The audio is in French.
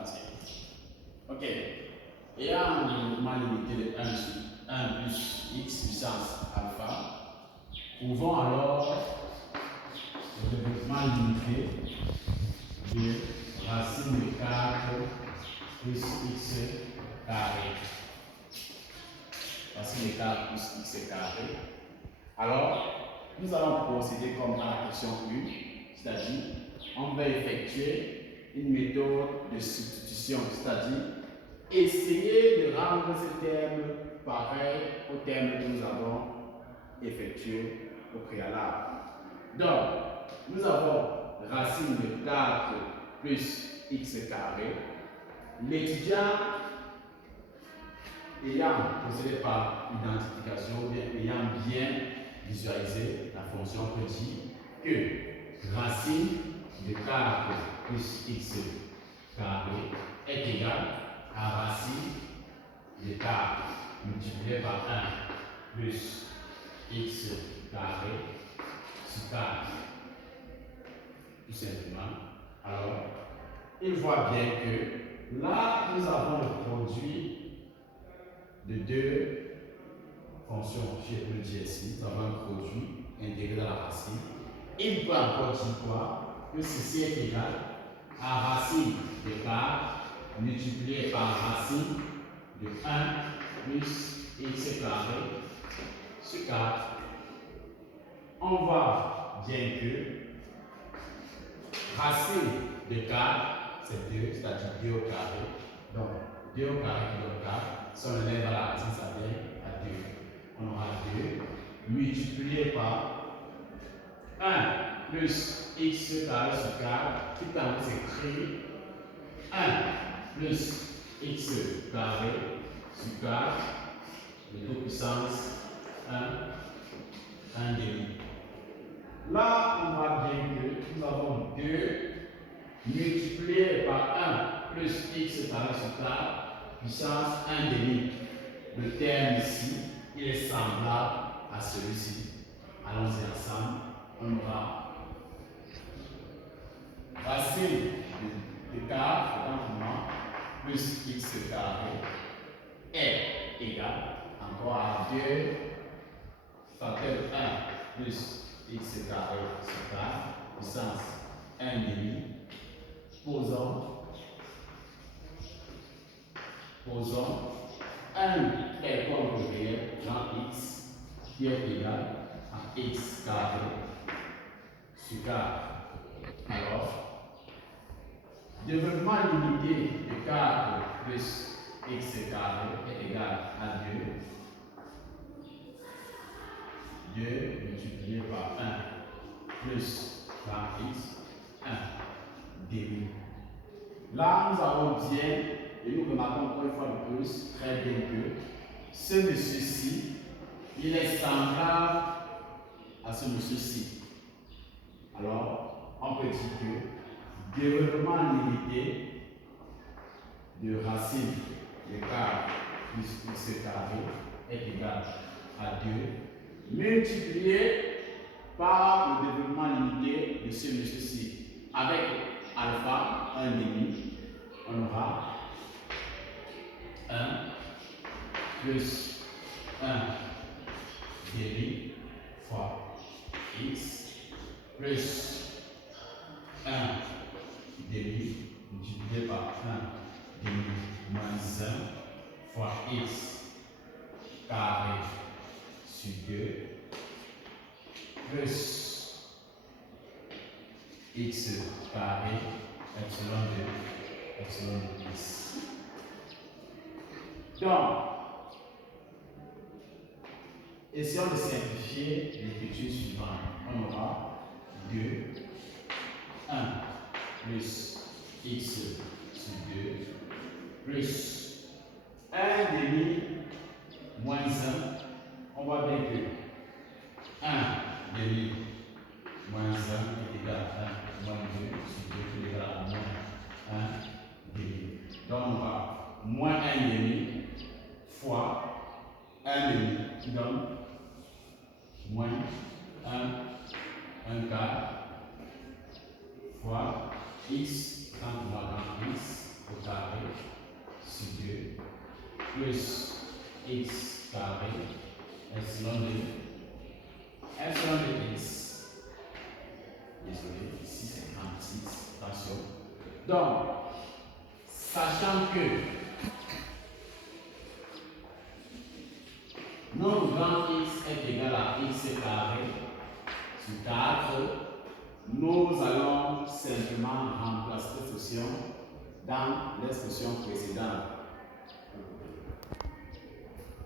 entier. Ok. Et un développement limité de 1 plus x puissance alpha, pouvons alors le développement limité de racine de 4 plus x carré. Racine de 4 plus x carré. Alors, nous allons procéder comme à la question 1, c'est-à-dire, on va effectuer une méthode de substitution, c'est-à-dire, essayer de rendre ce terme pareil au terme que nous avons effectué au préalable. Donc, nous avons racine de 4 plus x carré. L'étudiant ayant procédé par identification ou bien ayant bien visualisé la fonction peut dire que racine de 4 plus x carré est égal à racine de 4 multiplié par 1 plus x carré sur 4. Tout simplement. Alors, il voit bien que là, nous avons le produit de deux fonctions chez le GSI. Nous avons un produit intégré dans la racine. Il peut encore dire quoi? Que ceci est égal à racine de 4 multiplié par racine de 1 plus x carré sur 4. On voit bien que racine de 4, c'est 2, c'est-à-dire 2 au carré. Donc, 2 au carré qui donne 4. Si on élève à la racine, ça vient à 2. On aura 2 multiplié par 1 plus x carré sur 4, qui tend à s'écrire 1 plus x carré sur 4, de toute puissance 1 demi. Là, on voit bien que nous avons 2 multiplié par 1 plus x carré sur 4, puissance 1 demi. Le terme ici, il est semblable à celui-ci. Allons-y ensemble. On aura racine de 4 plus x carré est égal encore à 2 facteur 1 plus x carré sur 4 puissance 1 demi. Posons un quelconque réel dans x qui est égal à x carré sur 4. Alors, développement limité de 4 plus x carré est égal à 2 multiplié par 1 plus 4x 1 demi. Là, nous avons bien, et nous remarquons encore une fois de plus, très bien que ce monsieur-ci, il est semblable à ce monsieur-ci. Alors, on peut dire que développement limité de racine de 4 plus x carré est égal à 2 multiplié par le développement limité de ce monsieur-ci. Avec alpha 1 demi, on aura 1 plus 1 demi fois x plus 1 demi multiplié par 1 demi moins 1 fois x carré sur 2 plus x carré epsilon de 10. Donc, essayons de simplifier l'écriture suivante. On aura 2, 1 plus x sur 2 plus 1 demi moins 1. On voit bien que 1 demi moins 1 est égal à 1 moins 2 sur 2 qui est égal à moins 1 demi. Donc on va moins 1 demi fois 1 demi qui donne moins 1 quart fois x, quand on va dans x au plus x carré epsilon de x. Désolé, ici c'est 36, attention. Donc, sachant que notre grand x est égal à x carré sur 4, nous allons simplement remplacer cette expression dans l'expression précédente.